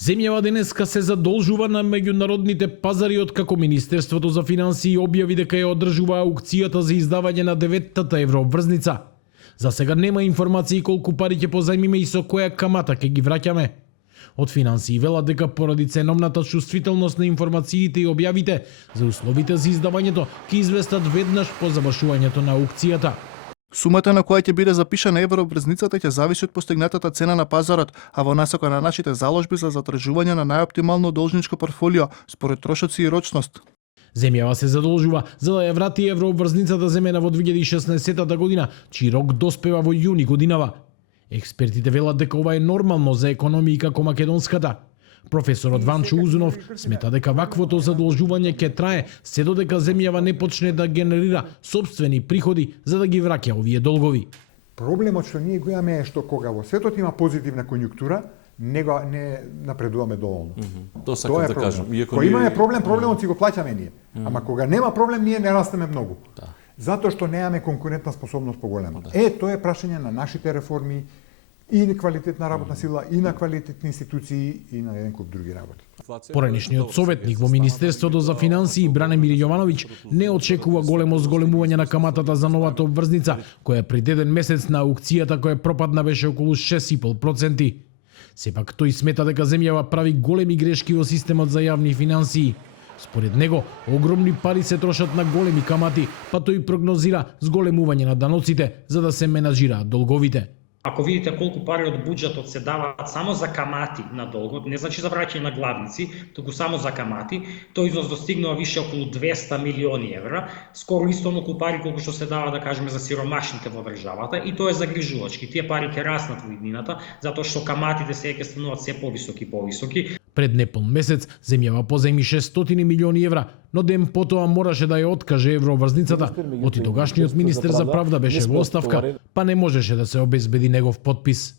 Земјава денеска се задолжува на меѓународните пазари откако Министерството за финансии објави дека ја одржува аукцијата за издавање на 9-та еврообврзница. За сега нема информации колку пари ќе позајмиме и со која камата ќе ги враќаме. Од финансии велат дека поради ценовната чувствителност на информациите и објавите за условите за издавањето ќе известат веднаш по завршувањето на аукцијата. Сумата на која ќе биде запишана еврообврзницата ќе зависи од постигнатата цена на пазарот, а во насока на нашите заложби за задржување на најоптимално должничко портфолио според трошоци и рочност. Земјава се задолжува за да ја врати еврообврзницата земена во 2016 година, чиј рок доспева во јуни годинава. Експертите велат дека ова е нормално за економии како македонската. Професорот Ванчо Узунов смета дека ваквото задолжување ќе трае се додека земјава не почне да генерира сопствени приходи за да ги враќа овие долгови. Проблемот што ние го имаме е што кога во светот има позитивна конјунктура, не напредуваме доволно. Тоа сакам да кажам. Кога имаме проблемот си го плаќаме ние. Ама кога нема проблем, ние не растеме многу. Да. Затоа што немаме конкурентна способност поголема. Тоа е прашање на нашите реформи и на квалитетна работна сила, и на квалитетни институции, и на еден куп други работи. Поранешниот советник во Министерството за финансии Бранемир Јовановиќ не очекува големо зголемување на каматата за новата обврзница, која пред еден месец на аукцијата која пропадна беше околу 6,5%. Сепак тој смета дека земјава прави големи грешки во системот за јавни финансии. Според него, огромни пари се трошат на големи камати, па тој прогнозира зголемување на даноците за да се менаџираат долговите. Ако видите колку пари од буџетот се даваат само за камати на долгот, не значи за враќање на главници, туку само за камати, тој износ достигнува више околу 200 милиони евра, скоро исто оноку пари колку што се дава, да кажеме, за сиромашните во државата, и тоа е загрижувачки. Тие пари ќе раснат во иднината, затоа што каматите сега ќе стануваат се повисоки и повисоки. Пред непол месец земјава позајми 600 милиони евра, но ден потоа мораше да ја откаже еврообврзницата, оти тогашниот министер за правда беше во оставка, па не можеше да се обезбеди негов подпис.